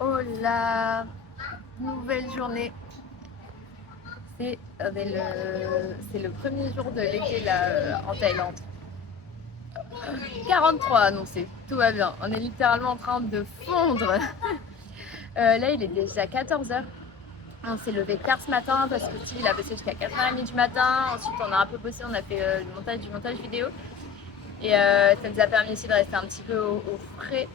Oh la nouvelle journée. C'est le premier jour de l'été là en Thaïlande. 43 annoncé, tout va bien. On est littéralement en train de fondre. Là il est déjà 14h. On s'est levé tard ce matin parce que Steve il a bossé jusqu'à 4h30 du matin. Ensuite on a un peu bossé, on a fait du montage vidéo. Et ça nous a permis aussi de rester un petit peu au frais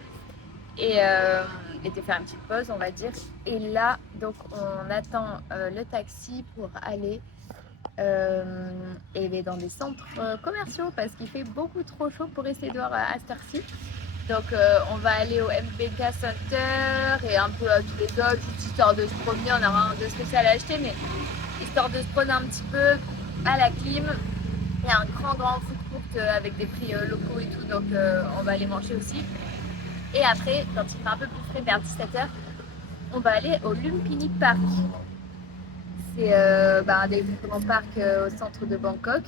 et de faire une petite pause on va dire. Et là donc on attend le taxi pour aller dans des centres commerciaux parce qu'il fait beaucoup trop chaud pour rester dehors à cette heure-ci. Donc on va aller au MBK Center et un peu à tous les autres, juste histoire de se promener. On n'a rien de spécial à acheter, mais histoire de se promener un petit peu à la clim. Il y a un grand food court avec des prix locaux et tout, donc on va aller manger aussi. Et après, quand il fait un peu plus frais, vers 17h, on va aller au Lumpini Park. C'est un des plus grands parcs au centre de Bangkok.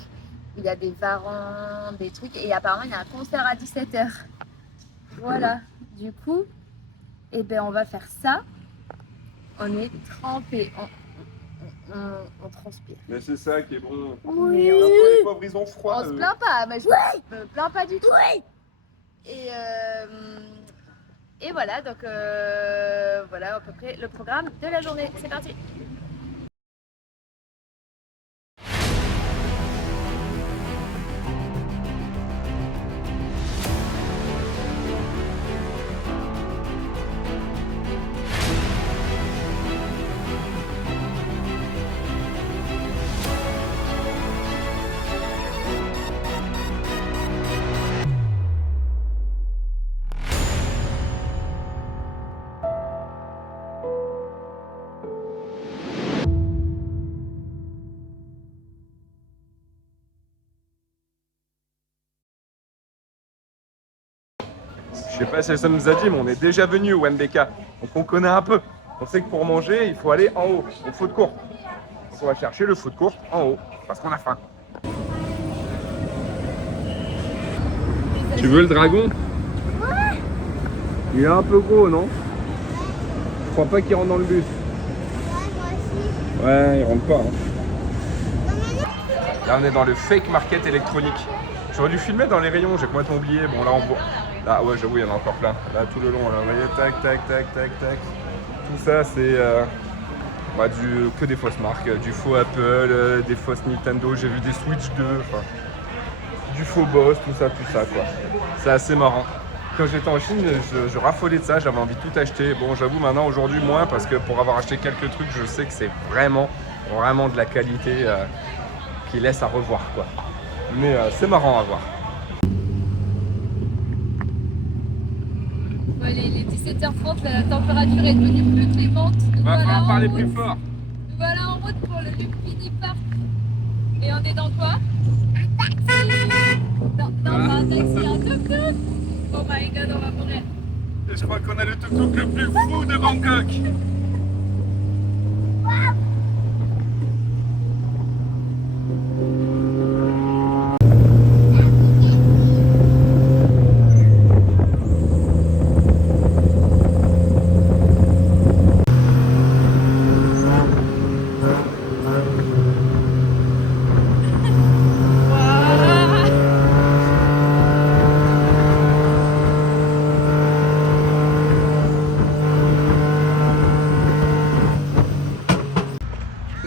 Il y a des varans, des trucs, et apparemment il y a un concert à 17h. Voilà, du coup, on va faire ça. On est trempés, on transpire. Mais c'est ça qui est bon. Oui. Les pauvres, ils ont froid. On se plaint pas, mais je me plains pas du tout. Oui. Et voilà, donc voilà à peu près le programme de la journée. C'est parti. Je sais pas si ça nous a dit, mais on est déjà venu au MBK. Donc on connaît un peu. On sait que pour manger, il faut aller en haut, au food court. Donc on va chercher le food court en haut, parce qu'on a faim. Tu veux le dragon? Ouais. Il est un peu gros, non? Je crois pas qu'il rentre dans le bus. Ouais, moi aussi. Ouais, il rentre pas. Hein. Là, on est dans le fake market électronique. J'aurais dû filmer dans les rayons, j'ai complètement oublié. Bon, là, on voit. Ah ouais, j'avoue, il y en a encore plein. Là, tout le long, là, vous voyez, tac, tac, tac, tac, tac. Tout ça, c'est que des fausses marques. Du faux Apple, des fausses Nintendo. J'ai vu des Switch 2, enfin, du faux Boss, tout ça, quoi. C'est assez marrant. Quand j'étais en Chine, je raffolais de ça, j'avais envie de tout acheter. Bon, j'avoue, maintenant, aujourd'hui, moins, parce que pour avoir acheté quelques trucs, je sais que c'est vraiment de la qualité qui laisse à revoir, quoi. Mais c'est marrant à voir. Ouais, les 17h30, la température est devenue plus clémente. Va falloir parler plus fort. Nous voilà en route pour le Lumpini Park. Et on est dans quoi? Un taxi. Non, pas un taxi, un tuk-tuk. Oh my god, on va mourir. Et je crois qu'on a le tuk-tuk le plus fou de Bangkok.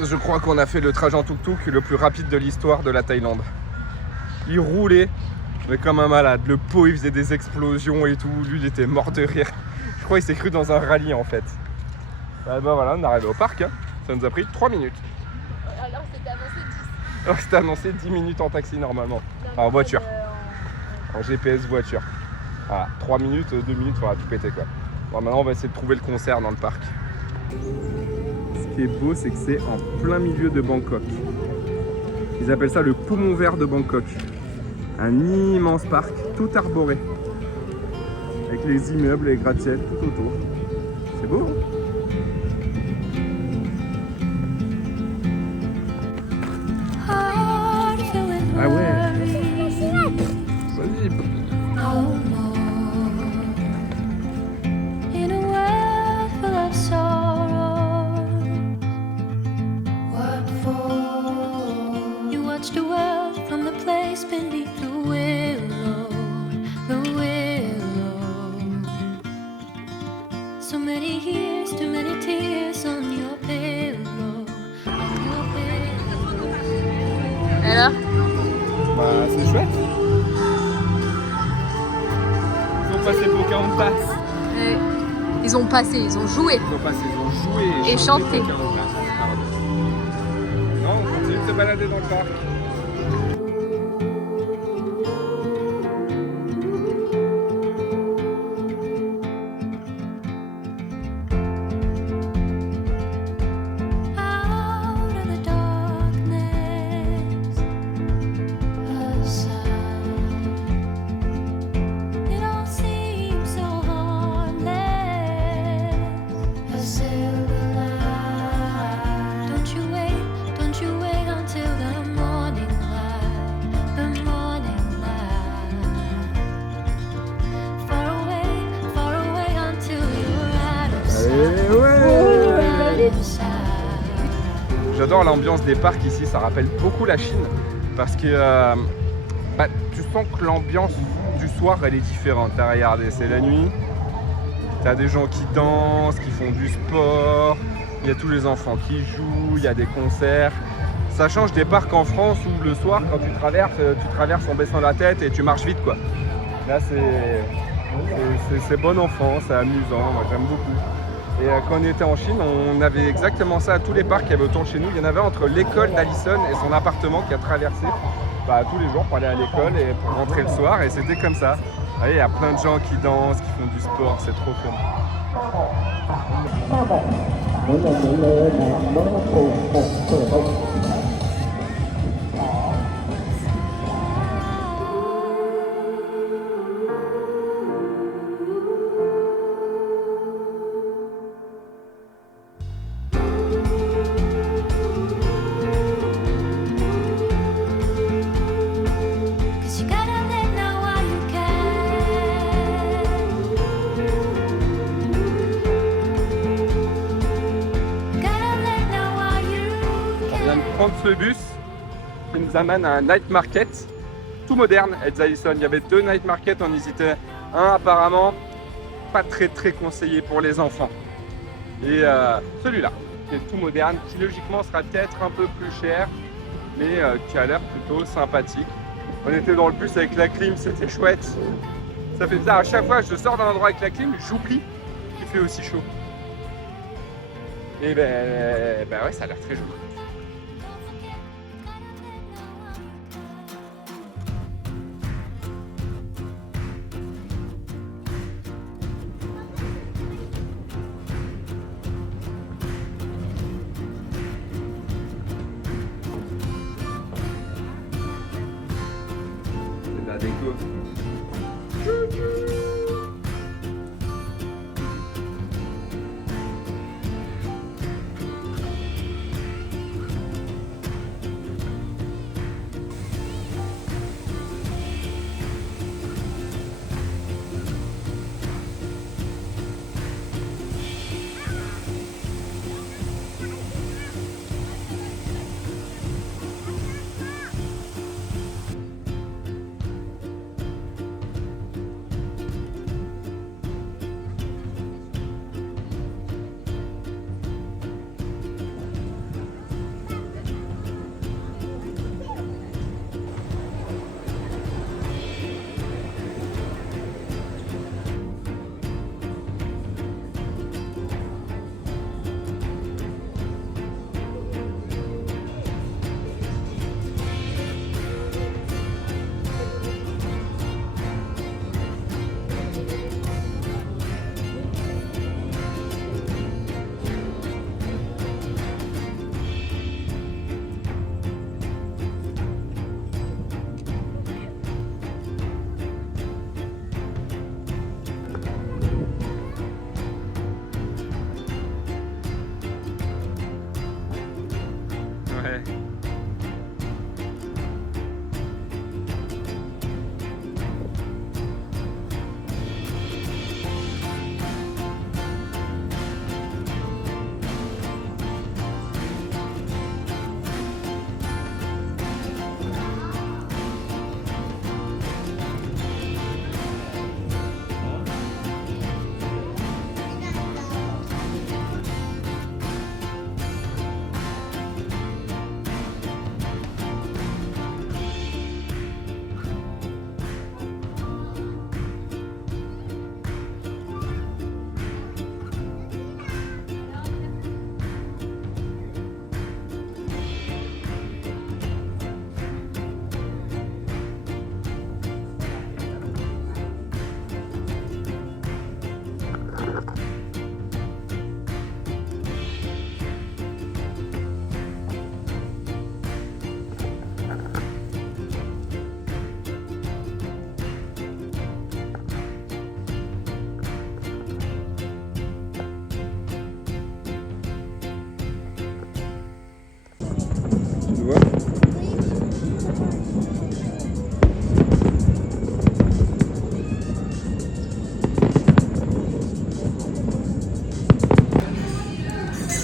Je crois qu'on a fait le trajet en tuk-tuk le plus rapide de l'histoire de la Thaïlande. Il roulait, mais comme un malade. Le pot, il faisait des explosions et tout. Lui, il était mort de rire. Je crois qu'il s'est cru dans un rallye en fait. Et ben voilà, on est arrivé au parc. Hein. Ça nous a pris 3 minutes. Alors c'était annoncé 10. Alors c'était annoncé 10 minutes en taxi normalement. En voiture. En GPS voiture. Voilà, 3 minutes, 2 minutes, on va tout péter quoi. Bon, maintenant on va essayer de trouver le concert dans le parc. Ce qui est beau, c'est que c'est en plein milieu de Bangkok. Ils appellent ça le poumon vert de Bangkok. Un immense parc, tout arboré. Avec les immeubles, les gratte-ciels, tout autour. C'est beau, hein? Ah ouais. Vas-y. So many years, too many tears on your pillow. On your pillow. Alors? Bah, c'est chouette. Ils ont passé Pocahontas. Ils ont passé, ils ont joué. Ils ont joué Et chanté. Pocahontas. Pardon. Non, on continue de se balader dans le parc. Out of the darkness, a sound. It all seems so harmless. A silver light. Don't you wait until the morning light, the morning light. Far away until you're out of sight. Out of sight. J'adore l'ambiance des parcs ici, ça rappelle beaucoup la Chine parce que bah, tu sens que l'ambiance du soir elle est différente. T'as regardé, c'est la nuit, t'as des gens qui dansent, qui font du sport, il y a tous les enfants qui jouent, il y a des concerts. Ça change des parcs en France où le soir quand tu traverses en baissant la tête et tu marches vite quoi. Là c'est bon enfant, c'est amusant, moi j'aime beaucoup. Et quand on était en Chine, on avait exactement ça à tous les parcs qu'il y avait autour de chez nous. Il y en avait entre l'école d'Alison et son appartement qui a traversé tous les jours pour aller à l'école et pour rentrer le soir. Et c'était comme ça. Vous voyez, il y a plein de gens qui dansent, qui font du sport, c'est trop fun. Cause you gotta let know while you can. Gotta let know while you On vient de prendre ce bus qui nous amène à un night market tout moderne à Edson. Il y avait 2 night markets, on hésitait. Un apparemment pas très conseillé pour les enfants. Et celui-là qui est tout moderne, qui logiquement sera peut-être un peu plus cher, mais qui a l'air plutôt sympathique. On était dans le bus avec la clim, c'était chouette. Ça fait bizarre, à chaque fois que je sors d'un endroit avec la clim, j'oublie qu'il fait aussi chaud. Et ben ouais, ça a l'air très joli. C'est de la déco.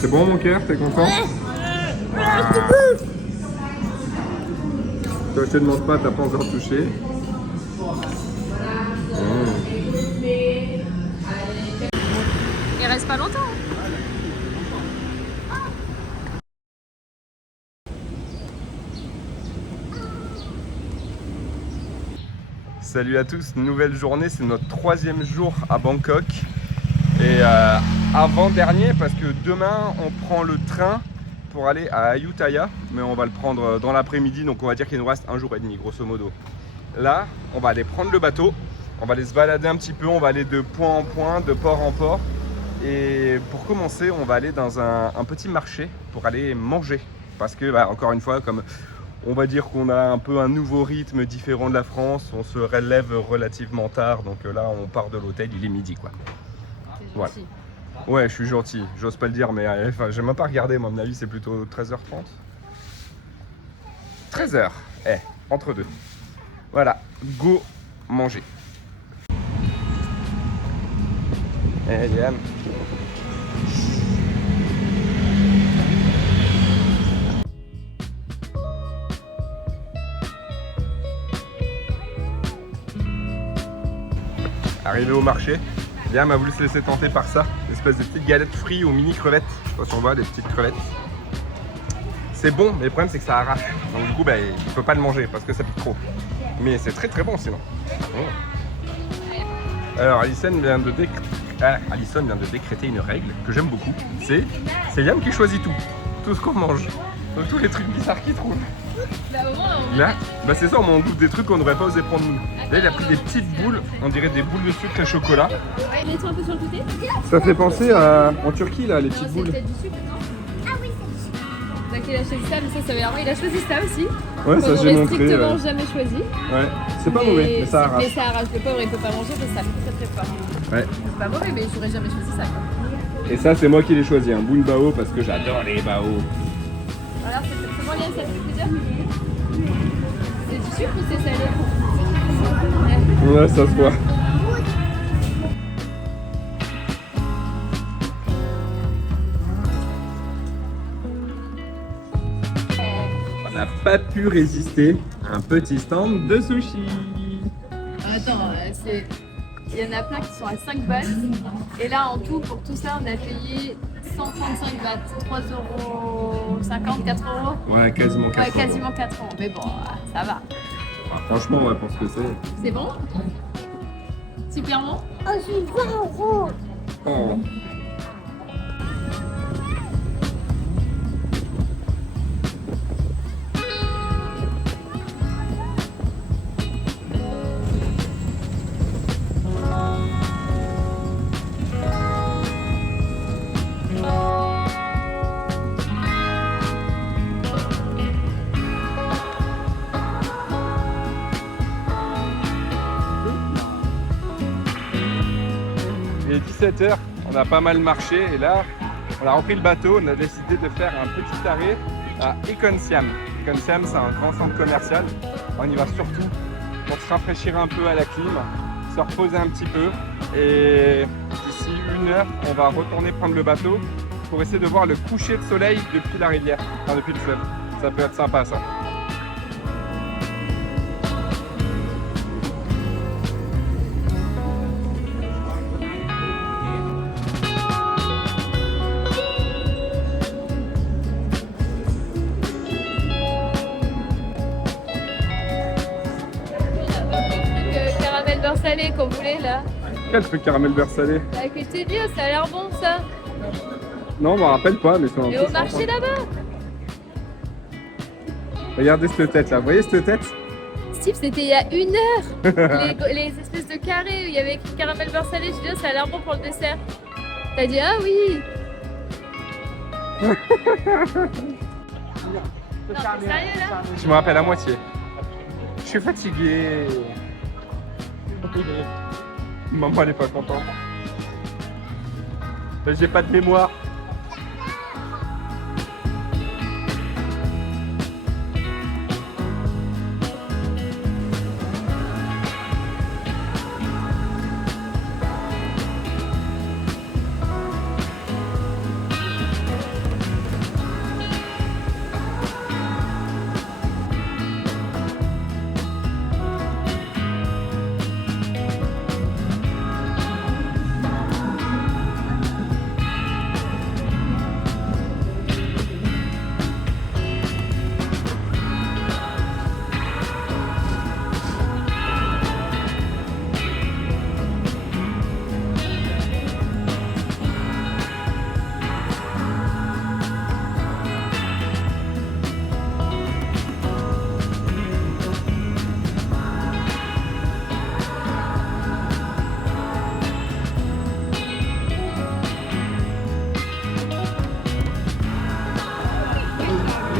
C'est bon mon cœur, t'es content? Toi je te demande pas, t'as pas encore touché. Il reste pas longtemps. Salut à tous, nouvelle journée, c'est notre 3e jour à Bangkok. Et avant-dernier parce que demain on prend le train pour aller à Ayutthaya. Mais on va le prendre dans l'après-midi, donc on va dire qu'il nous reste 1 jour et demi grosso modo. Là, on va aller prendre le bateau, on va aller se balader un petit peu, on va aller de point en point, de port en port. Et pour commencer, on va aller dans un petit marché pour aller manger. Parce que, bah, encore une fois, comme on va dire qu'on a un peu un nouveau rythme différent de la France, on se relève relativement tard. Donc là, on part de l'hôtel, il est midi quoi. Voilà. Ouais, je suis gentil, j'ose pas le dire, mais enfin, j'ai même pas regardé, moi, à mon avis, c'est plutôt 13h30. 13h, entre deux. Voilà, go manger. Liam. Arrivé au marché, Liam a voulu se laisser tenter par ça, une espèce de petite galette frites aux mini crevettes. Je sais pas si on voit des petites crevettes. C'est bon, mais le problème c'est que ça arrache. Donc du coup, bah, il peut pas le manger parce que ça pique trop. Mais c'est très très bon sinon. Alors Alison vient de décréter une règle que j'aime beaucoup. C'est Liam qui choisit tout ce qu'on mange. Donc tous les trucs bizarres qu'il trouve. Là, bah c'est ça, on goûte des trucs qu'on n'aurait pas osé prendre nous. Là, il a pris des petites boules, on dirait des boules de sucre et chocolat. Mets-toi un peu sur le côté. Ça fait penser à en Turquie là, les petites boules. C'est du sucre, non? Ah oui, c'est du sucre. Donc il a choisi ça, mais ça veut dire il a choisi ça aussi. Ouais, ça j'ai montré. Strictement jamais choisi. Ouais, c'est pas mauvais, mais ça arrache. Mais ça arrache, le pauvre il peut pas manger parce que ça pique très très fort. Ouais. C'est pas mauvais, mais j'aurais jamais choisi ça quoi. Et ça, c'est moi qui l'ai choisi, un boon bao parce que j'adore les bao. Alors c'est moi Liam, ça te fait plaisir? C'est du sucre ou c'est salé? Ouais, ça se voit. On n'a pas pu résister à un petit stand de sushi. Attends, il y en a plein qui sont à 5 bahts. Et là, en tout, pour tout ça, on a payé 135 bahts. 3,50 €, 4 €. Ouais, quasiment 4 Ouais, quasiment 4 €. Mais bon, ça va. Ah, franchement, ouais, pour ce que c'est. C'est bon? Super bon? Oh, je suis 20 €. Oh. Il est 17h, on a pas mal marché et là on a repris le bateau, on a décidé de faire un petit arrêt à Ekon Siam. Ekon Siam, c'est un grand centre commercial, on y va surtout pour se rafraîchir un peu à la clim, se reposer un petit peu et d'ici 1 heure on va retourner prendre le bateau pour essayer de voir le coucher de soleil depuis la rivière, enfin depuis le fleuve. Ça peut être sympa ça. Caramel beurre salé qu'on voulait là. Quel truc caramel beurre salé? Avec les tédios, ça a l'air bon ça. Non, on m'en rappelle pas, mais c'est un Et peu au marché sympa. là-bas. Regardez cette tête là, vous voyez cette tête? Steve, c'était il y a 1 heure. les espèces de carrés où il y avait écrit caramel beurre salé. Je dis, oh, ça a l'air bon pour le dessert. T'as dit, ah oui. Non, t'es sérieux là? Je me rappelle à moitié. Je suis fatigué. Maman elle est pas contente. J'ai pas de mémoire.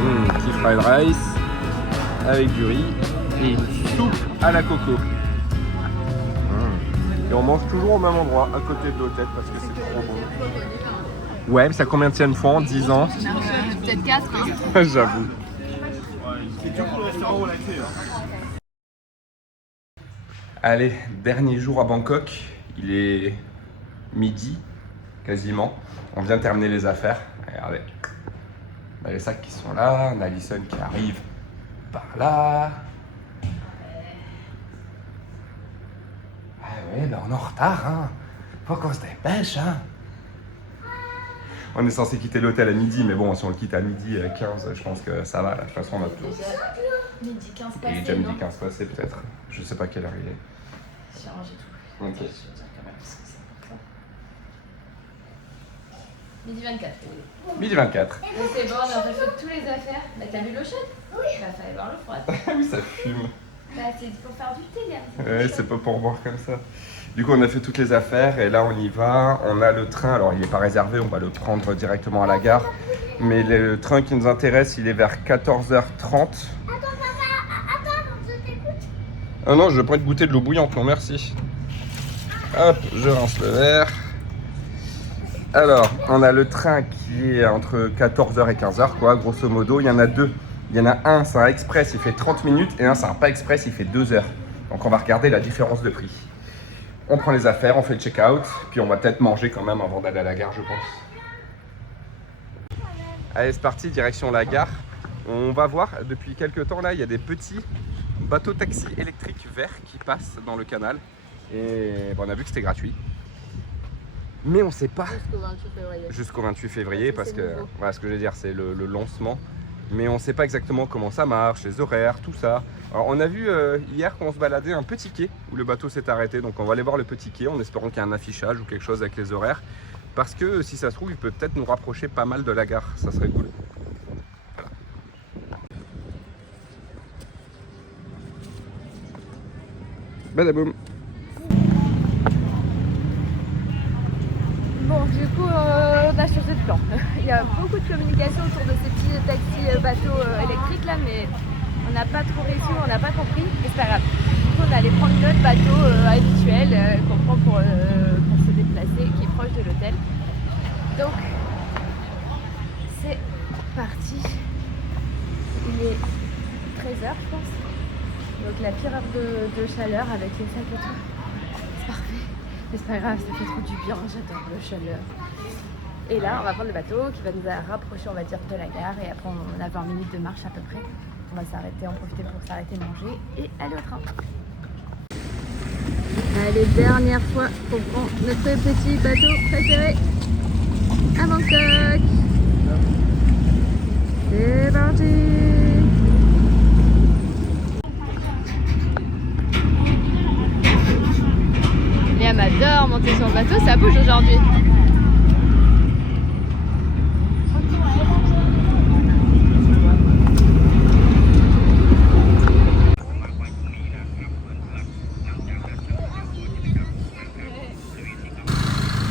Petit fried rice avec du riz et une soupe à la coco. Et on mange toujours au même endroit, à côté de l'hôtel, parce que c'est trop bon. Ouais, mais ça combien de fois? 10 ans? Peut-être 4. J'avoue. Allez, dernier jour à Bangkok. Il est midi, quasiment. On vient de terminer les affaires. Regardez. On a les sacs qui sont là. On a Alison qui arrive par là. Ah ouais, ben on est en retard, hein. Faut qu'on se dépêche, hein. On est censé quitter l'hôtel à midi, mais bon, si on le quitte à midi 15, je pense que ça va. Là. De toute façon, on a tout. Midi 15 Il passé. est déjà midi 15 passé, peut-être. Je sais pas quelle heure il est. J'ai rangé tout. Ok. Midi 24. Midi 24. C'est bon, on a refait toutes les affaires. Bah, t'as vu l'eau chaude? Oui. Bah, fallait voir l'eau froide. Ah oui, ça fume. Bah, c'est pour faire du thé, là. Ouais, c'est pas pour boire comme ça. Du coup, on a fait toutes les affaires et là, on y va. On a le train. Alors, il n'est pas réservé, on va le prendre directement à la gare. Mais le train qui nous intéresse, il est vers 14h30. Attends, je t'écoute. Ah non, je vais pas te goûter de l'eau bouillante, non merci. Hop, je rince le verre. Alors, on a le train qui est entre 14h et 15h, quoi, grosso modo. Il y en a deux. Il y en a un, c'est un express, il fait 30 minutes, et un, c'est un pas express, il fait 2 heures. Donc, on va regarder la différence de prix. On prend les affaires, on fait le check-out, puis on va peut-être manger quand même avant d'aller à la gare, je pense. Allez, c'est parti, direction la gare. On va voir, depuis quelques temps, là, il y a des petits bateaux taxis électriques verts qui passent dans le canal. Et bon, on a vu que c'était gratuit. Mais on sait pas Jusqu'au 28 février. jusqu'au 28 février parce que nouveau. voilà ce que je veux dire, c'est le lancement. Mais on sait pas exactement comment ça marche, les horaires, tout ça. Alors on a vu hier quand on se baladait un petit quai où le bateau s'est arrêté. Donc on va aller voir le petit quai en espérant qu'il y ait un affichage ou quelque chose avec les horaires. Parce que si ça se trouve, il peut peut-être nous rapprocher pas mal de la gare. Ça serait cool. Voilà. Badaboum. Bon, du coup, on a changé de plan. Il y a beaucoup de communication autour de ces petits taxis bateaux électriques là, mais on n'a pas trop réussi, on n'a pas compris, mais c'est pas grave. Du coup, on allait prendre notre bateau habituel qu'on prend pour se déplacer, qui est proche de l'hôtel. Donc, c'est parti. Il est 13h, je pense. Donc, la pire heure de chaleur avec les sacs et tout. C'est parfait. Mais c'est pas grave, ça fait trop du bien, j'adore le chaleur. Et là, on va prendre le bateau qui va nous rapprocher, on va dire, de la gare. Et après, on a 20 minutes de marche à peu près. On va s'arrêter, en profiter pour s'arrêter manger et aller au train. Allez, dernière fois qu'on prend notre petit bateau préféré à Bangkok. C'est parti! Liam adore monter sur le bateau, ça bouge aujourd'hui.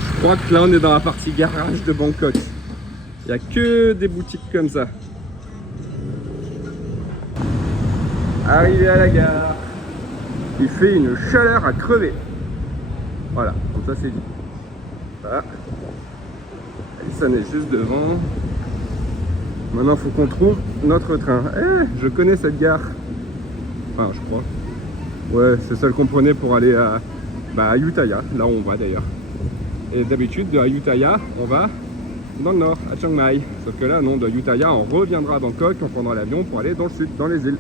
Je crois que là on est dans la partie garage de Bangkok. Il n'y a que des boutiques comme ça. Arrivé à la gare. Il fait une chaleur à crever. Voilà, comme ça c'est dit. Voilà. Ça n'est juste devant. Maintenant il faut qu'on trouve notre train. Eh, je connais cette gare. Enfin, je crois. Ouais, c'est celle qu'on prenait pour aller à Ayutthaya, là où on va d'ailleurs. Et d'habitude, de Ayutthaya, on va dans le nord, à Chiang Mai. Sauf que là, non, de Ayutthaya, on reviendra à Bangkok, on prendra l'avion pour aller dans le sud, dans les îles.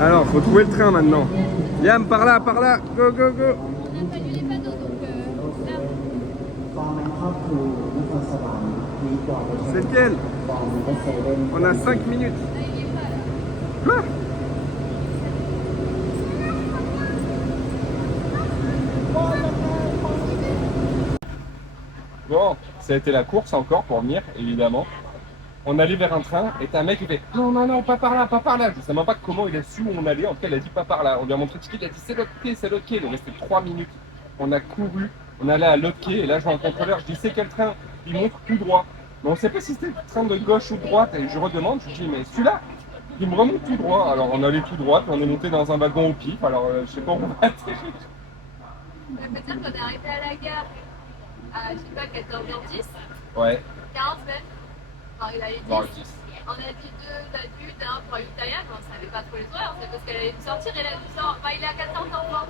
Alors, faut trouver le train maintenant. Liam, par là, go, go, go. On n'a pas lu les panneaux, donc là. C'est lequel? On a 5 minutes. Quoi? Bon, ça a été la course encore pour venir, évidemment. On allait vers un train et t'as un mec qui fait non, non, non, pas par là, pas par là. Je sais même pas comment il a su où on allait. En tout cas, il a dit pas par là. On lui a montré le ticket, il a dit c'est l'autre quai, c'est l'autre quai. Il est resté 3 minutes. On a couru On allait à l'autre quai et là je vois un contrôleur, je dis c'est quel train? Il montre tout droit. Mais on sait pas si c'était le train de gauche ou de droite et je redemande, je dis mais celui-là, il me remonte tout droit. Alors on allait tout droit, puis on est monté dans un wagon au pif, alors je sais pas où on va atterrir. Ça veut dire qu'on est arrivé à la gare à, je sais pas, 14h10, Ouais, 15 même. Enfin, il avait bon, 10. On a dit 2 adultes, un pour Ayutthaya, mais on savait pas trop les horaires, c'est parce qu'elle allait nous sortir et elle a nous sort. Enfin, il est à 14h20.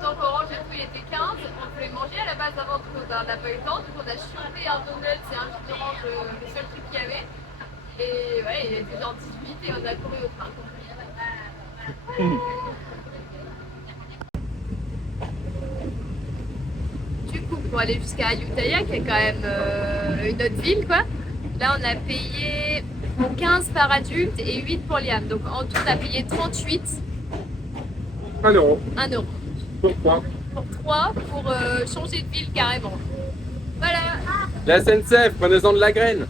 Donc Orange et tout, il était 15. On voulait manger à la base avant tout, on n'a pas eu le temps. Donc on a chopé un donut, c'est un jus d'orange, le seul truc qu'il y avait. Et ouais, il était genre 18 et on a couru au train. Du coup, pour aller jusqu'à Ayutthaya, qui est quand même une autre ville, quoi. Là, on a payé 15 par adulte et 8 pour Liam. Donc en tout, on a payé 38, 1 euro. 1 euro. Pourquoi? Pour 3, pour changer de ville carrément. Voilà. La SNCF, prenez-en de la graine.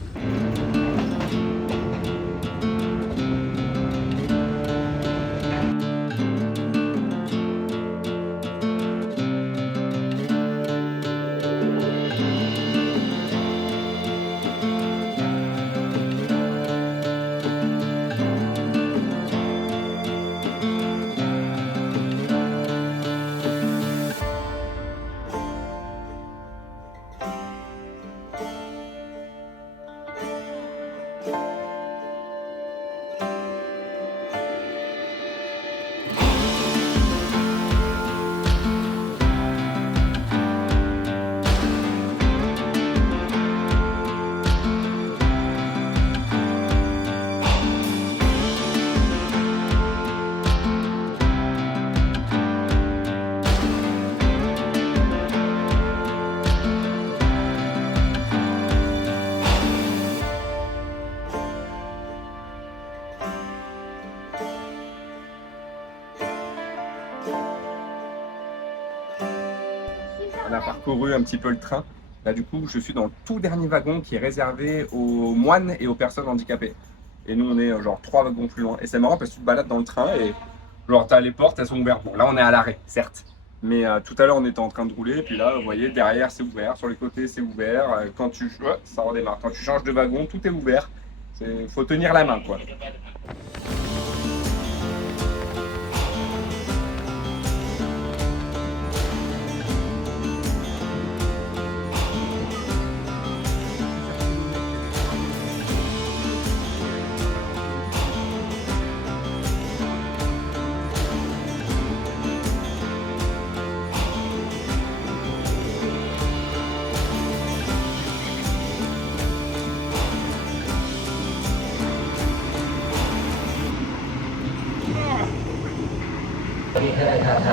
On a parcouru un petit peu le train. Là, du coup, je suis dans le tout dernier wagon qui est réservé aux moines et aux personnes handicapées. Et nous, on est genre 3 wagons plus loin. Et c'est marrant parce que tu te balades dans le train et genre, t'as les portes, elles sont ouvertes. Bon, là, on est à l'arrêt, certes. Mais tout à l'heure, on était en train de rouler. Et puis là, vous voyez, derrière, c'est ouvert. Sur les côtés, c'est ouvert. Quand tu... ça redémarre. Quand tu changes de wagon, tout est ouvert. Faut tenir la main, quoi.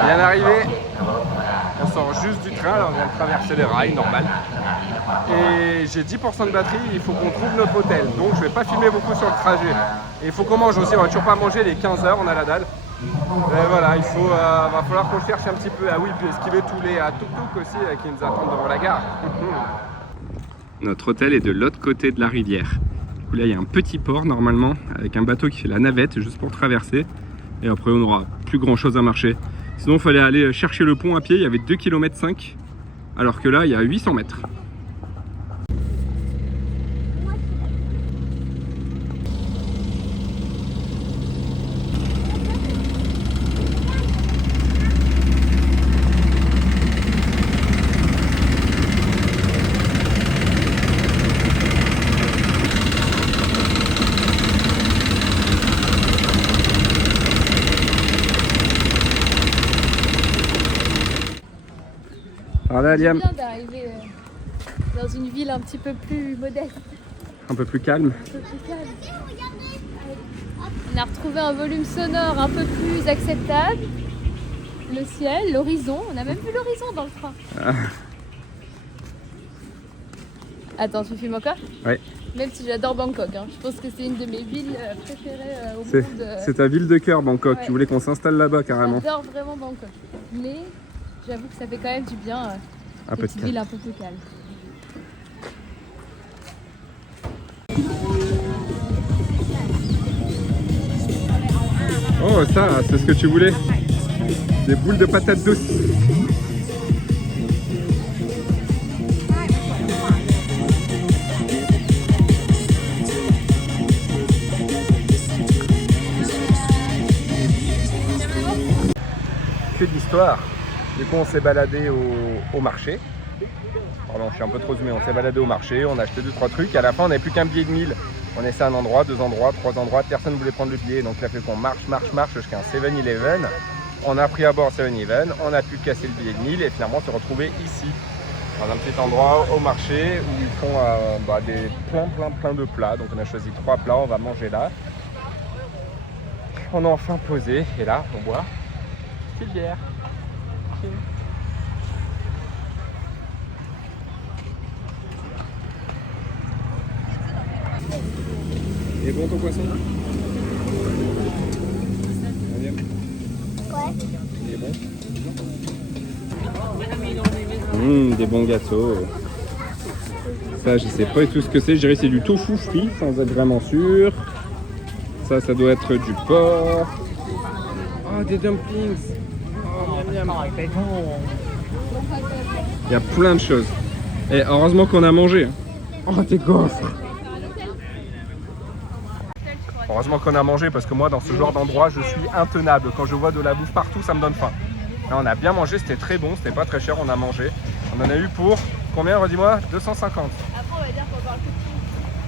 Bien arrivé, on sort juste du train, là on vient de traverser les rails, normal. Et j'ai 10% de batterie, il faut qu'on trouve notre hôtel. Donc je vais pas filmer beaucoup sur le trajet. Et il faut qu'on mange aussi, on va toujours pas manger les 15 heures, on a la dalle. Et voilà, il va falloir qu'on cherche un petit peu. Ah oui, puis esquiver tous les tuk-tuk aussi qui nous attendent devant la gare. Notre hôtel est de l'autre côté de la rivière. Du coup là il y a un petit port normalement, avec un bateau qui fait la navette juste pour traverser. Et après on n'aura plus grand chose à marcher. Sinon il fallait aller chercher le pont à pied, il y avait 2,5 km, alors que là il y a 800 mètres. Voilà Liam. C'est bien d'arriver dans une ville un petit peu plus modeste, Un peu plus calme. un peu plus calme. On a retrouvé un volume sonore un peu plus acceptable. Le ciel, l'horizon, on a même vu l'horizon dans le train. Ah. Attends, tu filmes encore? Ouais. Même si j'adore Bangkok, hein. Je pense que c'est une de mes villes préférées au monde. C'est ta ville de cœur, Bangkok. Ouais. Tu voulais qu'on s'installe là-bas carrément. J'adore vraiment Bangkok. Mais j'avoue que ça fait quand même du bien, Un peu des de petites calme. villes un peu plus calmes. Oh ça, c'est ce que tu voulais. Des boules de patates douces. que de l'histoire. Du coup, on s'est baladé au marché. Pardon, je suis un peu trop zoomé. On s'est baladé au marché, on a acheté 2-3 trucs. À la fin, on n'avait plus qu'un billet de 1000. On essaie un endroit, 2 endroits, 3 endroits. Personne ne voulait prendre le billet. Donc, là, fait qu'on marche jusqu'à un 7-Eleven. On a pris à bord 7-Eleven. On a pu casser le billet de 1000 et finalement se retrouver ici. Dans un petit endroit au marché où ils font plein de plats. Donc, on a choisi 3 plats. On va manger là. On a enfin posé. Et là, on boit une petite bière. Et bon ton poisson? Ouais. Il est bon? Des bons gâteaux. Ça, je sais pas du tout ce que c'est. Je dirais que c'est du tofu frit, sans être vraiment sûr. Ça doit être du porc. Oh, des dumplings. Oh, miam, miam. Il y a plein de choses. Et heureusement qu'on a mangé. Oh, tes gaufres. Heureusement qu'on a mangé parce que moi, dans ce genre d'endroit, je suis intenable. Quand je vois de la bouffe partout, ça me donne faim. Là, on a bien mangé, c'était très bon, c'était pas très cher, on a mangé. On en a eu pour combien, redis-moi? 250. Après, on va dire qu'on parle que de prix.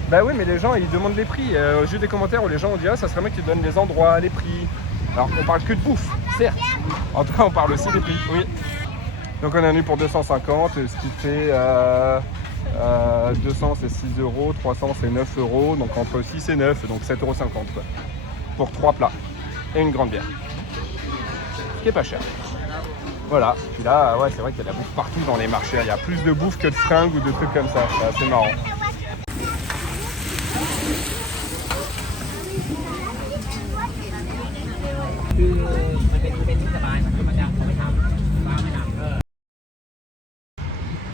Bah oui, mais les gens, ils demandent les prix. J'ai eu des commentaires où les gens ont dit ah, ça serait bien qu'ils donnent les endroits, les prix. Alors, on parle que de bouffe, certes. En tout cas, on parle aussi des prix, oui. Donc, on a eu pour 250, ce qui fait 200 c'est 6 €, 300 c'est 9 €, donc entre 6 et 9, donc 7,50 € quoi. Pour 3 plats et une grande bière. Ce qui est pas cher. Voilà, puis là, ouais, c'est vrai qu'il y a de la bouffe partout dans les marchés. Il y a plus de bouffe que de fringues ou de trucs comme ça, c'est assez marrant.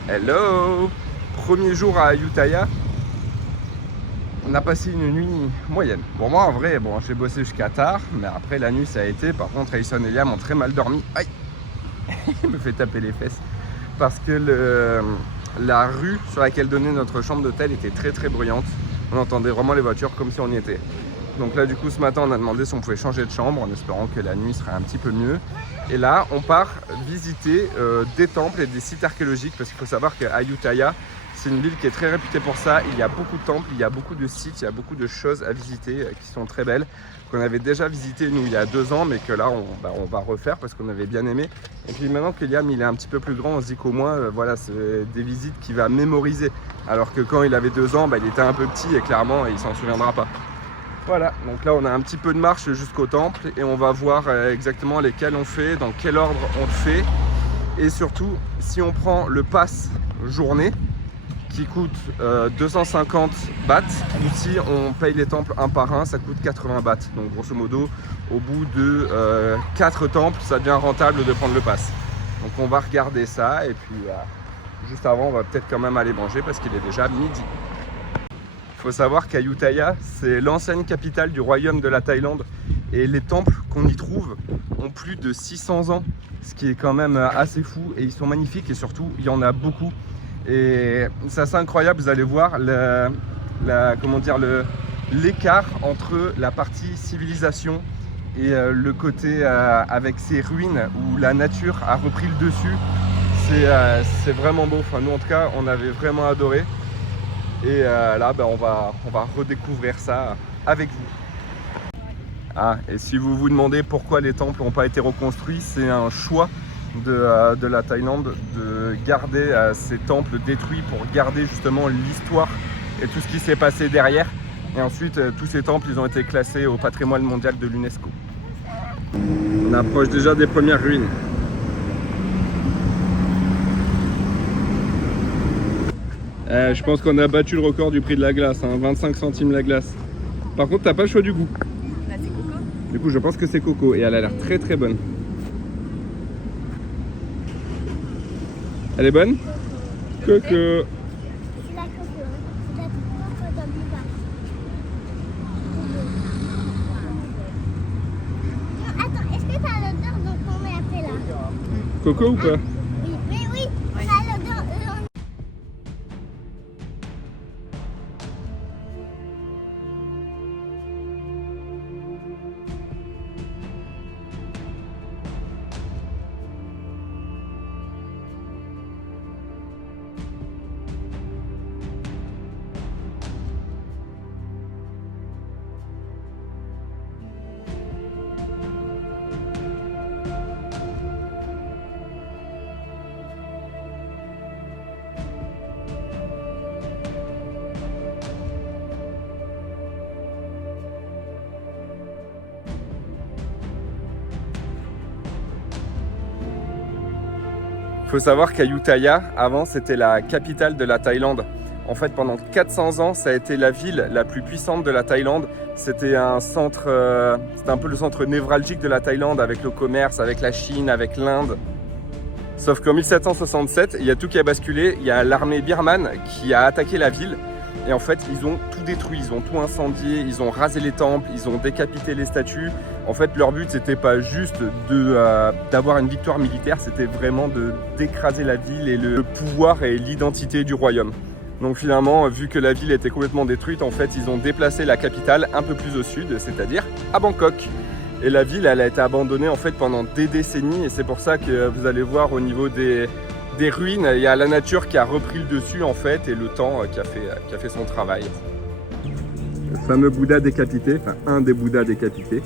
Hello! Premier jour à Ayutthaya. On a passé une nuit moyenne. Bon, moi en vrai, bon, j'ai bossé jusqu'à tard, mais après la nuit ça a été. Par contre, Ayson et Liam ont très mal dormi. Aïe! Il me fait taper les fesses. Parce que la rue sur laquelle donnait notre chambre d'hôtel était très bruyante. On entendait vraiment les voitures comme si on y était. Donc là, du coup, ce matin, on a demandé si on pouvait changer de chambre en espérant que la nuit serait un petit peu mieux. Et là, on part visiter des temples et des sites archéologiques parce qu'il faut savoir qu'à Ayutthaya, c'est une ville qui est très réputée pour ça. Il y a beaucoup de temples, il y a beaucoup de sites, il y a beaucoup de choses à visiter qui sont très belles, qu'on avait déjà visité nous il y a 2 ans, mais que là on va refaire parce qu'on avait bien aimé. Et puis maintenant que Liam il est un petit peu plus grand, on se dit qu'au moins voilà, c'est des visites qu'il va mémoriser. Alors que quand il avait 2 ans, il était un peu petit et clairement il s'en souviendra pas. Voilà, donc là on a un petit peu de marche jusqu'au temple et on va voir exactement lesquels on fait, dans quel ordre on le fait. Et surtout, si on prend le pass journée, qui coûte 250 bahts, ou si on paye les temples un par un, ça coûte 80 bahts. Donc grosso modo, au bout de 4 temples, ça devient rentable de prendre le pass. Donc on va regarder ça et puis juste avant, on va peut-être quand même aller manger parce qu'il est déjà midi. Il faut savoir qu'Ayutthaya, c'est l'ancienne capitale du royaume de la Thaïlande et les temples qu'on y trouve ont plus de 600 ans, ce qui est quand même assez fou et ils sont magnifiques et surtout, il y en a beaucoup. Et c'est assez incroyable, vous allez voir l'écart entre la partie civilisation et le côté avec ces ruines où la nature a repris le dessus. C'est vraiment beau, enfin, nous en tout cas on avait vraiment adoré. Et là on va redécouvrir ça avec vous. Ah, et si vous vous demandez pourquoi les temples n'ont pas été reconstruits, c'est un choix de la Thaïlande de garder ces temples détruits pour garder justement l'histoire et tout ce qui s'est passé derrière. Et ensuite, tous ces temples, ils ont été classés au patrimoine mondial de l'UNESCO. On approche déjà des premières ruines. Je pense qu'on a battu le record du prix de la glace, hein, 25 centimes la glace. Par contre, t'as pas le choix du goût. Là, c'est coco. Du coup, je pense que c'est coco et elle a l'air très bonne. Elle est bonne? Coco. C'est la coco. C'est la coco dans le bas. Attends, est-ce que t'as l'odeur dont on est appelé là? Coco ou pas? Oui, mais oui, t'as l'odeur. Il faut savoir qu'Ayutthaya, avant, c'était la capitale de la Thaïlande. En fait, pendant 400 ans, ça a été la ville la plus puissante de la Thaïlande. C'était un centre, c'était un peu le centre névralgique de la Thaïlande avec le commerce, avec la Chine, avec l'Inde. Sauf qu'en 1767, il y a tout qui a basculé. Il y a l'armée birmane qui a attaqué la ville. Et en fait, ils ont tout détruit, ils ont tout incendié, ils ont rasé les temples, ils ont décapité les statues. En fait, leur but, c'était pas juste d'avoir une victoire militaire, c'était vraiment d'écraser la ville et le pouvoir et l'identité du royaume. Donc finalement, vu que la ville était complètement détruite, en fait, ils ont déplacé la capitale un peu plus au sud, c'est-à-dire à Bangkok. Et la ville, elle a été abandonnée en fait pendant des décennies, et c'est pour ça que vous allez voir au niveau des ruines, il y a la nature qui a repris le dessus en fait, et le temps qui a fait son travail. Le fameux Bouddha décapité, enfin un des Bouddhas décapités.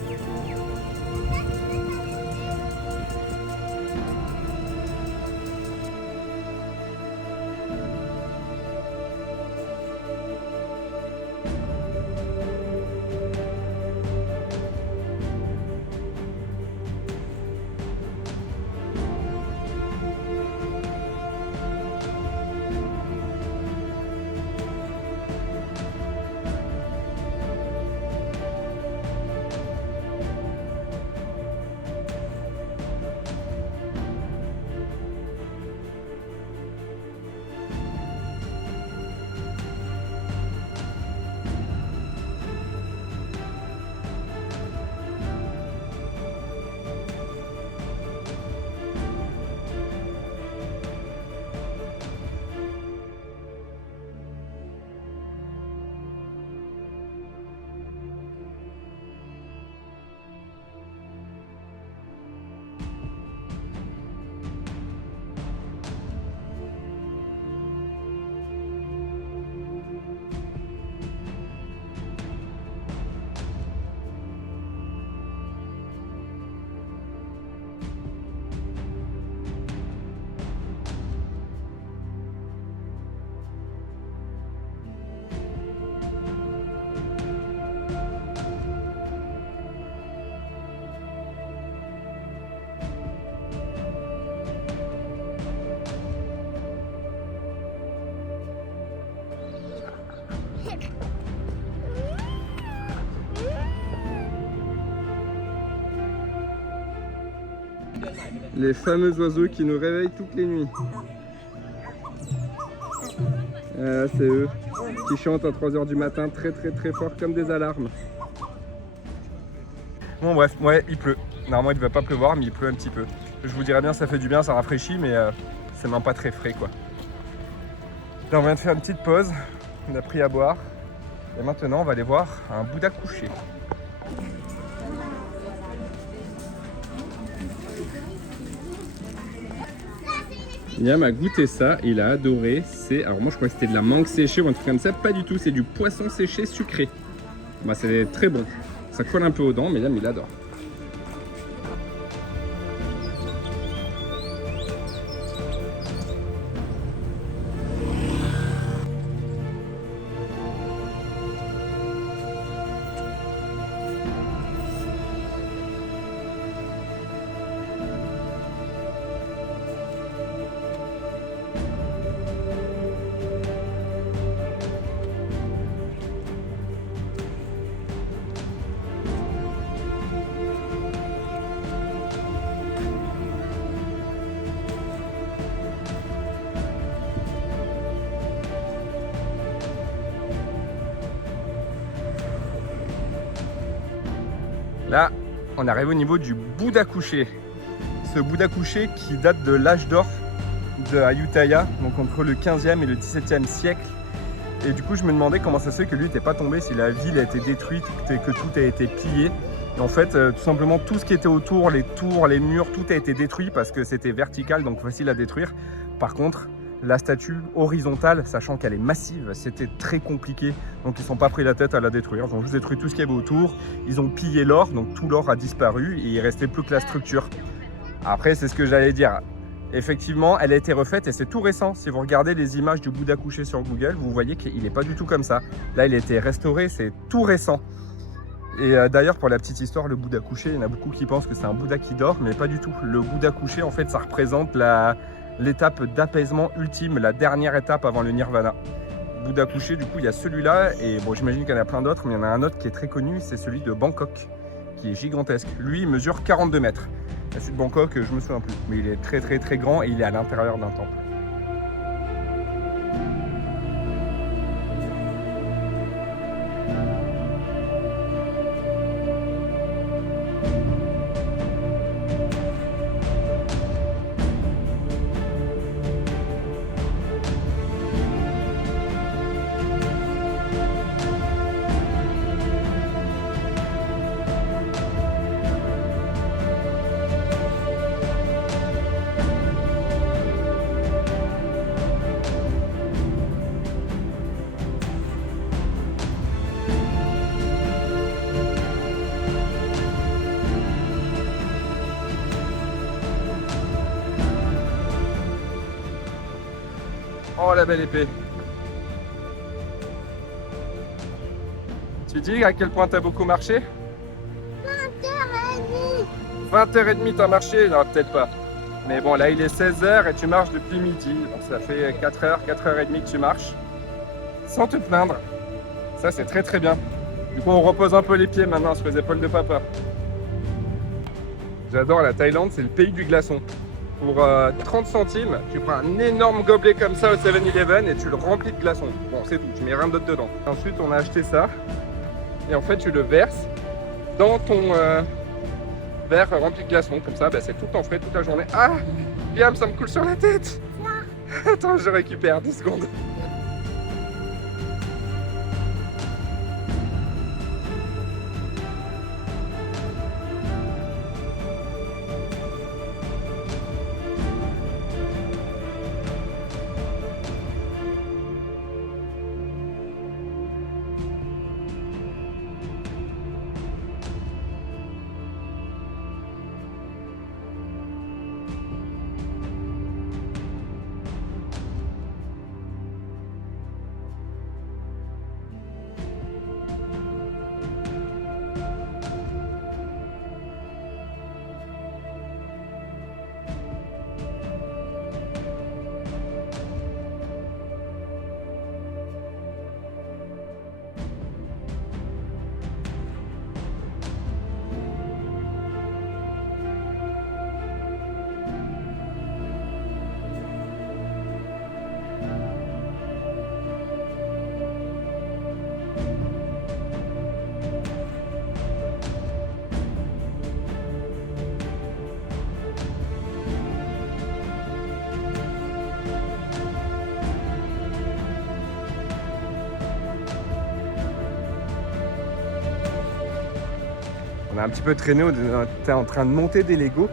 Les fameux oiseaux qui nous réveillent toutes les nuits. C'est eux qui chantent à 3 h du matin très fort comme des alarmes. Bon bref, ouais, il pleut. Normalement il ne devait pas pleuvoir, mais il pleut un petit peu. Je vous dirais bien, ça fait du bien, ça rafraîchit, mais c'est même pas très frais quoi. Là on vient de faire une petite pause, on a pris à boire. Et maintenant on va aller voir un Bouddha couché. Liam a goûté ça, il a adoré. Alors moi je crois que c'était de la mangue séchée ou un truc comme ça, pas du tout, c'est du poisson séché sucré. Bah, c'est très bon, ça colle un peu aux dents, mais Liam il adore. Là, on arrive au niveau du Bouddha couché. Ce Bouddha couché qui date de l'âge d'or de Ayutthaya, donc entre le 15e et le 17e siècle. Et du coup, je me demandais comment ça se fait que lui n'était pas tombé, si la ville a été détruite, que tout a été pillé. Et en fait, tout simplement, tout ce qui était autour, les tours, les murs, tout a été détruit parce que c'était vertical, donc facile à détruire. Par contre, la statue horizontale, sachant qu'elle est massive, c'était très compliqué. Donc ils ne sont pas pris la tête à la détruire. Ils ont juste détruit tout ce qu'il y avait autour. Ils ont pillé l'or, donc tout l'or a disparu et il ne restait plus que la structure. Après, c'est ce que j'allais dire. Effectivement, elle a été refaite et c'est tout récent. Si vous regardez les images du Bouddha couché sur Google, vous voyez qu'il n'est pas du tout comme ça. Là, il a été restauré, c'est tout récent. Et d'ailleurs, pour la petite histoire, le Bouddha couché, il y en a beaucoup qui pensent que c'est un Bouddha qui dort, mais pas du tout. Le Bouddha couché, en fait, ça représente la l'étape d'apaisement ultime, la dernière étape avant le nirvana. Bouddha couché, du coup, il y a celui-là, et bon, j'imagine qu'il y en a plein d'autres, mais il y en a un autre qui est très connu, c'est celui de Bangkok, qui est gigantesque. Lui, il mesure 42 mètres. Celui de Bangkok, je me souviens plus, mais il est très grand et il est à l'intérieur d'un temple. Oh la belle épée. Tu dis à quel point t'as beaucoup marché? 20h30 t'as marché? Non, peut-être pas. Mais bon, là il est 16h et tu marches depuis midi. Donc ça fait 4h, 4h30 que tu marches. Sans te plaindre. Ça c'est très bien. Du coup on repose un peu les pieds maintenant sur les épaules de papa. J'adore la Thaïlande, c'est le pays du glaçon. Pour 30 centimes, tu prends un énorme gobelet comme ça au 7-Eleven et tu le remplis de glaçons. Bon, c'est tout, tu mets rien d'autre dedans. Ensuite, on a acheté ça et en fait, tu le verses dans ton verre rempli de glaçons. Comme ça, bah, c'est tout en frais toute la journée. Ah, Liam, ça me coule sur la tête. Attends, je récupère 10 secondes. On a un petit peu traîné, on était en train de monter des Legos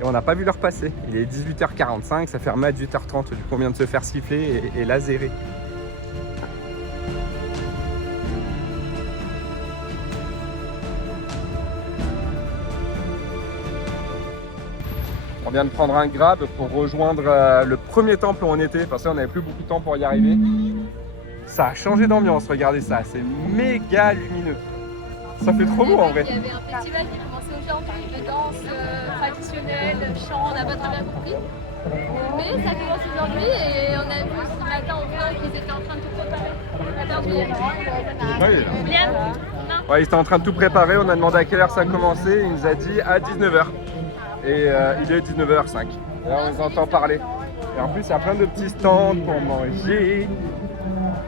et on n'a pas vu l'heure passer. Il est 18h45, ça ferme à 18h30, du coup on vient de se faire siffler et laserer. On vient de prendre un Grab pour rejoindre le premier temple où on était, parce qu'on n'avait plus beaucoup de temps pour y arriver. Ça a changé d'ambiance, regardez ça, c'est méga lumineux. Ça fait trop beau en vrai. Il y avait un festival qui commençait aujourd'hui de danse traditionnelle, chant, on n'a pas très bien compris. Mais ça commence aujourd'hui et on a vu ce matin au vlog qu'ils étaient en train de tout préparer. Liam, non. Ouais, ils étaient en train de tout préparer, on a demandé à quelle heure ça commençait, il nous a dit à 19h. Et il est 19h05. Et là on les entend parler. Et en plus il y a plein de petits stands pour manger.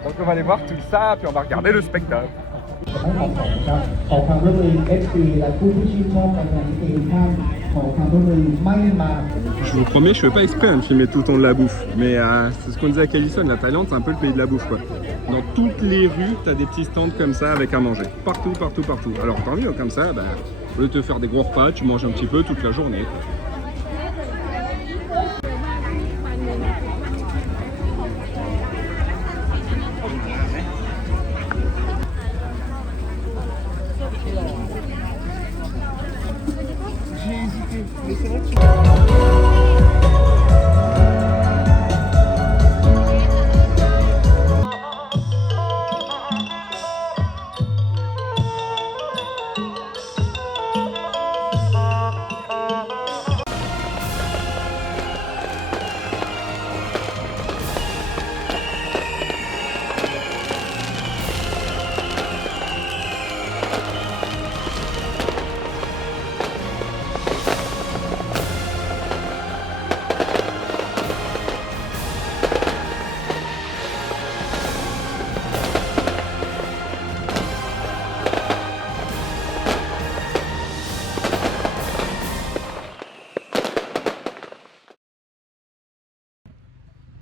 Donc on va aller voir tout ça, puis on va regarder le spectacle. Je vous promets, je fais pas exprès de filmer tout le temps de la bouffe, mais c'est ce qu'on disait à Callison, la Thaïlande c'est un peu le pays de la bouffe quoi. Dans toutes les rues, tu as des petits stands comme ça avec à manger, partout. Alors tant mieux, comme ça, bah, au lieu de te faire des gros repas, tu manges un petit peu toute la journée.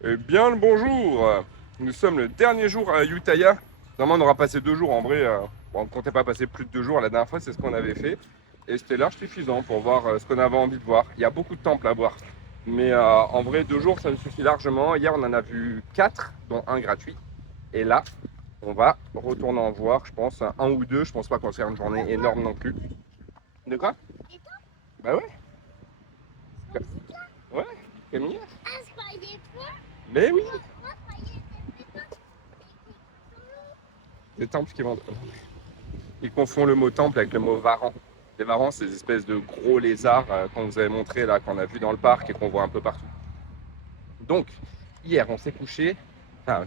Eh bien le bonjour. Nous sommes le dernier jour à Ayutthaya. Normalement on aura passé 2 jours en vrai. Bon, on ne comptait pas passer plus de 2 jours. La dernière fois c'est ce qu'on avait fait. Et c'était large suffisant pour voir ce qu'on avait envie de voir. Il y a beaucoup de temples à voir. Mais en vrai 2 jours ça nous suffit largement. Hier on en a vu 4, dont un gratuit. Et là on va retourner en voir, je pense, 1 ou 2. Je pense pas qu'on se faire une journée énorme non plus. De quoi? Bah ouais. Ouais, Camille. Ah, je croyais pas. Mais oui. Moi, je croyais que c'était pas. Des temples qui vendent. Ils confondent le mot temple avec le mot varan. Les varans, c'est des espèces de gros lézards qu'on vous avait montré là, qu'on a vu dans le parc et qu'on voit un peu partout. Donc, hier, on s'est couché. Enfin,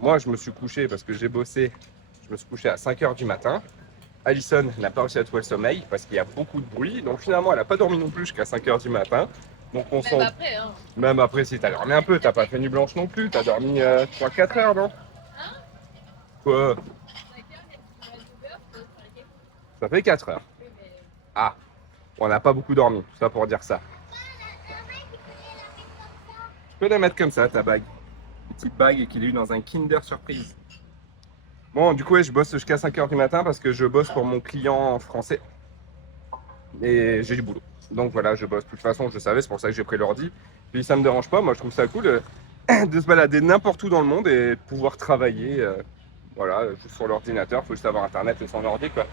moi, je me suis couché parce que j'ai bossé. Je me suis couché à 5 h du matin. Alison n'a pas réussi à trouver le sommeil parce qu'il y a beaucoup de bruit. Donc, finalement, elle n'a pas dormi non plus jusqu'à 5 h du matin. Donc, on s'en. Après, hein. Même après, si t'as dormi un peu, t'as pas fait nuit blanche non plus. T'as dormi 3-4 heures, non? Quoi? Ça fait 4 heures. Ah, on n'a pas beaucoup dormi, tout ça pour dire ça. Je peux la mettre comme ça, ta bague. Une petite bague qu'il a eu dans un Kinder Surprise. Bon, du coup, ouais, je bosse jusqu'à 5 h du matin parce que je bosse pour mon client français. Et j'ai du boulot. Donc voilà, je bosse. De toute façon, je savais, c'est pour ça que j'ai pris l'ordi. Puis ça me dérange pas, moi je trouve ça cool de se balader n'importe où dans le monde et de pouvoir travailler voilà, juste sur l'ordinateur. Il faut juste avoir internet et son ordi, quoi.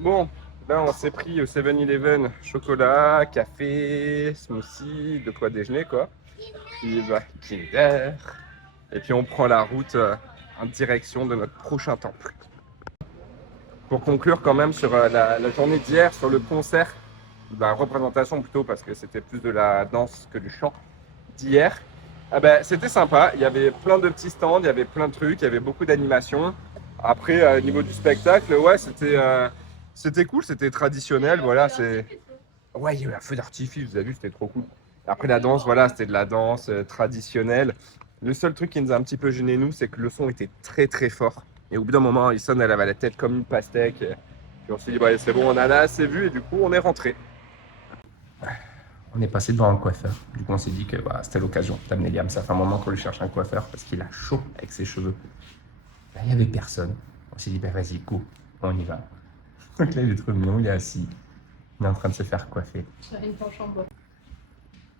Bon, là on s'est pris au 7-Eleven chocolat, café, smoothie, de quoi déjeuner, quoi. Puis bah, Kinder. Et puis on prend la route en direction de notre prochain temple. Pour conclure quand même sur la journée d'hier, sur le concert, la représentation plutôt parce que c'était plus de la danse que du chant d'hier. Ah ben, c'était sympa, il y avait plein de petits stands, il y avait plein de trucs, il y avait beaucoup d'animations. Après, au niveau du spectacle, ouais, c'était cool, c'était traditionnel, voilà, c'est... Ouais, il y a eu un feu d'artifice, vous avez vu, c'était trop cool. Après la danse, voilà, c'était de la danse traditionnelle. Le seul truc qui nous a un petit peu gêné, nous, c'est que le son était très très fort. Et au bout d'un moment, Alison, elle avait la tête comme une pastèque. Puis on s'est dit, bah, c'est bon, on en a assez vu, et du coup, on est rentré. On est passé devant un coiffeur. Du coup, on s'est dit que bah, c'était l'occasion d'amener Liam. Ça fait un moment qu'on lui cherche un coiffeur parce qu'il a chaud avec ses cheveux. Là, il n'y avait personne. On s'est dit, bah, vas-y, go, on y va. Donc là, il est trop mignon, il est assis. Il est en train de se faire coiffer. Sur une planche en bois.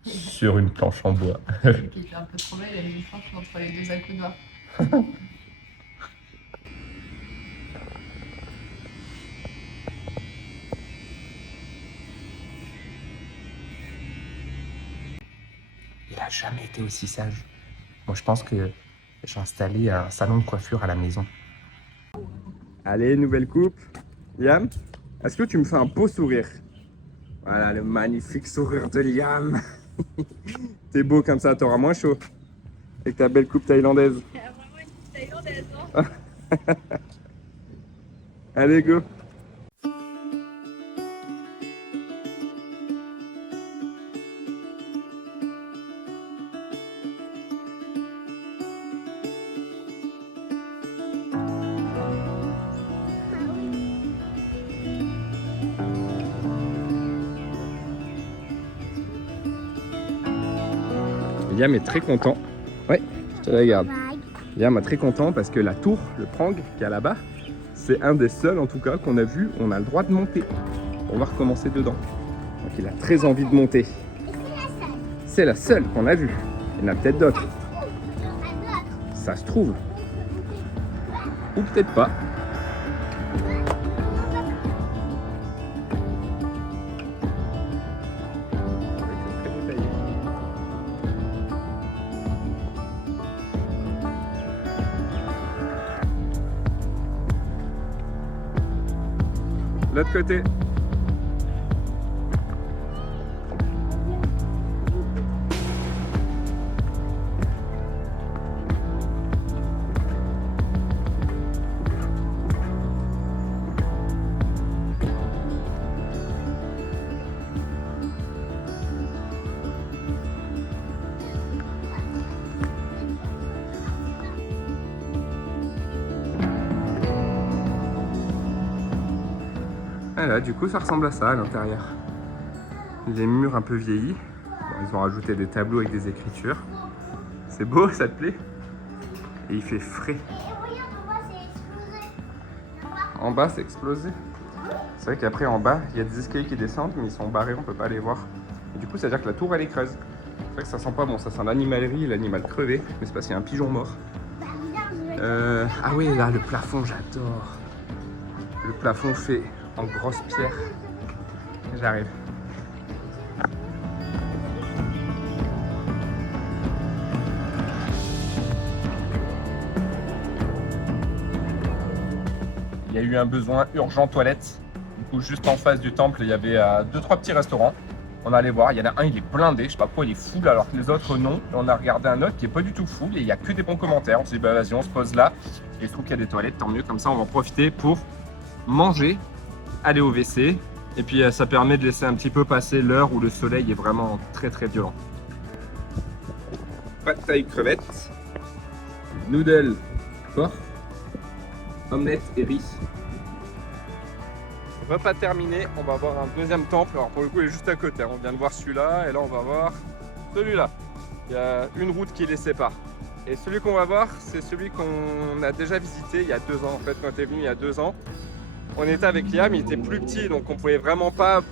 Sur une planche en bois. Et puis il fait un peu trop mal, il a mis une planche entre les 2 accoudoirs. Il a jamais été aussi sage. Moi, je pense que j'ai installé un salon de coiffure à la maison. Allez, nouvelle coupe. Liam, est-ce que tu me fais un beau sourire? Voilà, le magnifique sourire de Liam. T'es beau comme ça, t'auras moins chaud. Avec ta belle coupe thaïlandaise. Il y a vraiment une petite thaïlandaise, hein. Allez, go. Liam est très content. Ouais, je te regarde. Liam est très content parce que la tour, le prang qu'il y a là-bas, c'est un des seuls en tout cas qu'on a vu, on a le droit de monter. On va recommencer dedans. Donc il a très envie de monter. C'est la seule qu'on a vue. Il y en a peut-être d'autres. Ça se trouve. Ou peut-être pas. L'autre côté. Et là, du coup, ça ressemble à ça à l'intérieur. Les murs un peu vieillis. Bon, ils ont rajouté des tableaux avec des écritures. C'est beau, ça te plaît? Et il fait frais. Et regarde, en bas, c'est explosé. En bas, c'est explosé. C'est vrai qu'après, en bas, il y a des escaliers qui descendent, mais ils sont barrés, on peut pas les voir. Et du coup, ça veut dire que la tour, elle est creuse. C'est vrai que ça sent pas bon, ça sent l'animalerie, l'animal crevé, mais c'est parce qu'il y a un pigeon mort. Bah, regarde, Ah oui, là, le plafond, j'adore. Le plafond fait en grosse pierre. J'arrive. Il y a eu un besoin urgent toilette. Du coup, juste en face du temple, il y avait 2-3 petits restaurants. On allait voir, il y en a un, il est blindé, je sais pas pourquoi il est full alors que les autres non. Et on a regardé un autre qui est pas du tout full et il y a que des bons commentaires. On s'est dit bah vas-y, on se pose là. Et je trouve qu'il y a des toilettes, tant mieux, comme ça on va en profiter pour manger, aller au WC. Et puis ça permet de laisser un petit peu passer l'heure où le soleil est vraiment très très violent. Pad thaï crevettes, noodles porc, omelette et riz. Repas terminé, on va voir un deuxième temple. Alors pour le coup il est juste à côté, on vient de voir celui-là et là on va voir celui-là. Il y a une route qui les sépare. Et celui qu'on va voir, c'est celui qu'on a déjà visité il y a 2 ans. En fait, quand on est venu il y a 2 ans, on était avec Liam, il était plus petit, donc on pouvait vraiment pas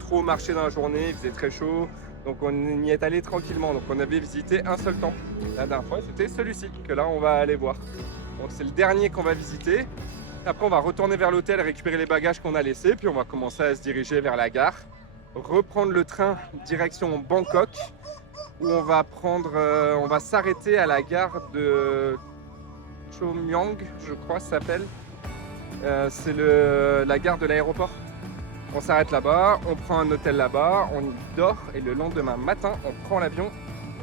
trop marcher dans la journée, il faisait très chaud. Donc on y est allé tranquillement, donc on avait visité un seul temple. La dernière fois, c'était celui-ci, que là on va aller voir. Donc c'est le dernier qu'on va visiter. Après, on va retourner vers l'hôtel, récupérer les bagages qu'on a laissés, puis on va commencer à se diriger vers la gare. Reprendre le train direction Bangkok, où on va s'arrêter à la gare de Chomyang, je crois ça s'appelle. C'est la gare de l'aéroport. On s'arrête là-bas, on prend un hôtel là-bas, on y dort et le lendemain matin, on prend l'avion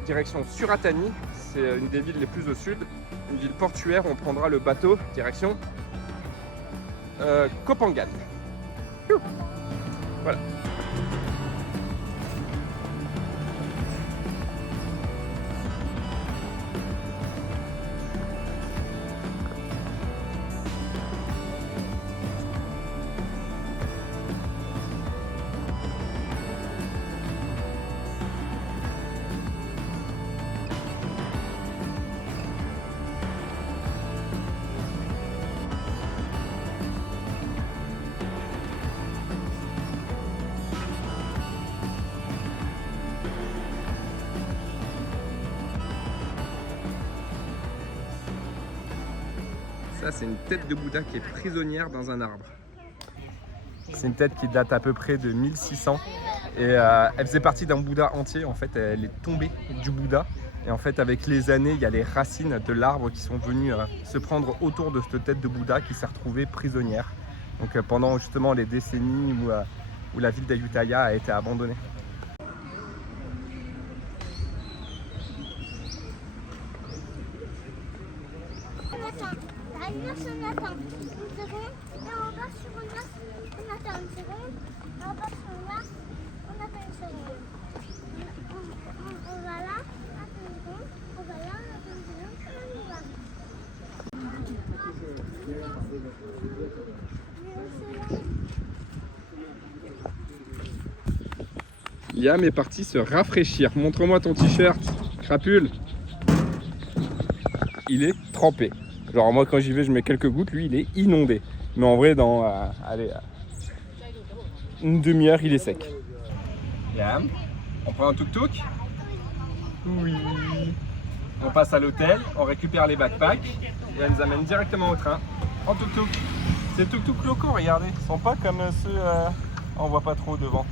direction Suratani. C'est une des villes les plus au sud, une ville portuaire où on prendra le bateau direction Koh Phangan. Voilà. Ça, c'est une tête de Bouddha qui est prisonnière dans un arbre. C'est une tête qui date à peu près de 1600 et elle faisait partie d'un Bouddha entier. En fait, elle est tombée du Bouddha et en fait, avec les années, il y a les racines de l'arbre qui sont venues se prendre autour de cette tête de Bouddha qui s'est retrouvée prisonnière. Donc pendant justement les décennies où la ville d'Ayutthaya a été abandonnée. On attend une seconde, et on va sur une glace, on attend une seconde, on va sur une glace, on attend une seconde. On va là, attend une seconde, on va là, attend une seconde, on y va. Liam est parti se rafraîchir. Montre-moi ton t-shirt, crapule. Il est trempé. Genre moi quand j'y vais je mets quelques gouttes, lui il est inondé. Mais en vrai dans une demi-heure il est sec. Liam, on prend un tuk-tuk? Oui. On passe à l'hôtel, on récupère les backpacks et elle nous amène directement au train en tuk-tuk. C'est tuk-tuk locaux, regardez. Ils sont pas comme ceux... on voit pas trop devant.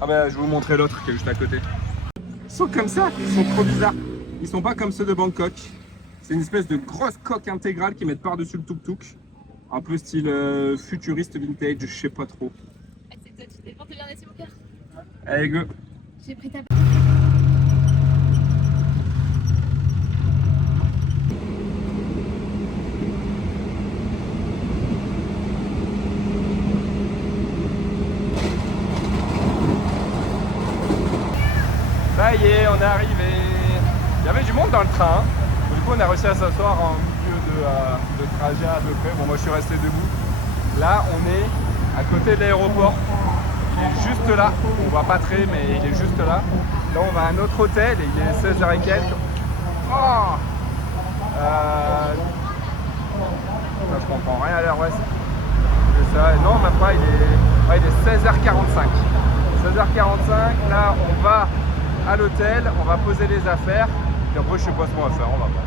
Ah bah je vais vous montrer l'autre qui est juste à côté. Ils sont comme ça, ils sont trop bizarres. Ils sont pas comme ceux de Bangkok. C'est une espèce de grosse coque intégrale qu'ils mettent par-dessus le tuk-tuk. Un peu style futuriste vintage, je sais pas trop. C'est toi, tu t'es porté bien laisser mon cœur. Allez go. J'ai pris ta... Ça y est, on est arrivé. Il y avait du monde dans le train. Du coup, on a réussi à s'asseoir en milieu de trajet à peu près. Bon, moi je suis resté debout. Là, on est à côté de l'aéroport. Il est juste là. On voit pas très, mais il est juste là. Là, on va à notre hôtel et il est 16h et quelques. Oh je comprends rien à l'heure, ouais. C'est ça. Non, même pas, il est 16h45. 16h45, là, on va à l'hôtel, on va poser les affaires. Et après, je sais pas ce qu'on va faire, on va voir.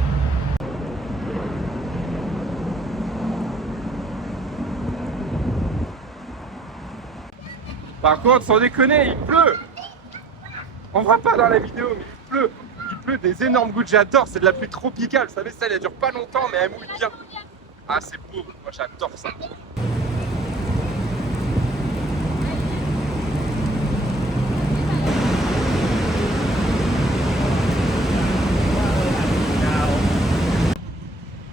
Par contre, sans déconner, il pleut. On voit pas dans la vidéo, mais il pleut. Il pleut des énormes gouttes. J'adore, c'est de la pluie tropicale. Vous savez, ça, elle dure pas longtemps, mais elle mouille bien. Ah, c'est beau. Moi, j'adore ça.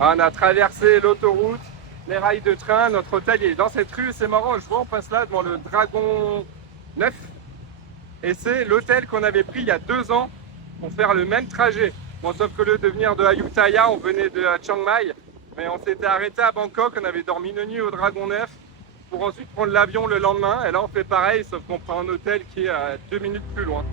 On a traversé l'autoroute, les rails de train. Notre hôtel il est dans cette rue. C'est marrant, je vois, on passe là devant le Dragon 9. Et c'est l'hôtel qu'on avait pris il y a 2 ans pour faire le même trajet. Bon, sauf que lieu de venir de Ayutthaya, on venait de Chiang Mai. Mais on s'était arrêté à Bangkok, on avait dormi une nuit au Dragon 9 pour ensuite prendre l'avion le lendemain. Et là, on fait pareil, sauf qu'on prend un hôtel qui est à 2 minutes plus loin.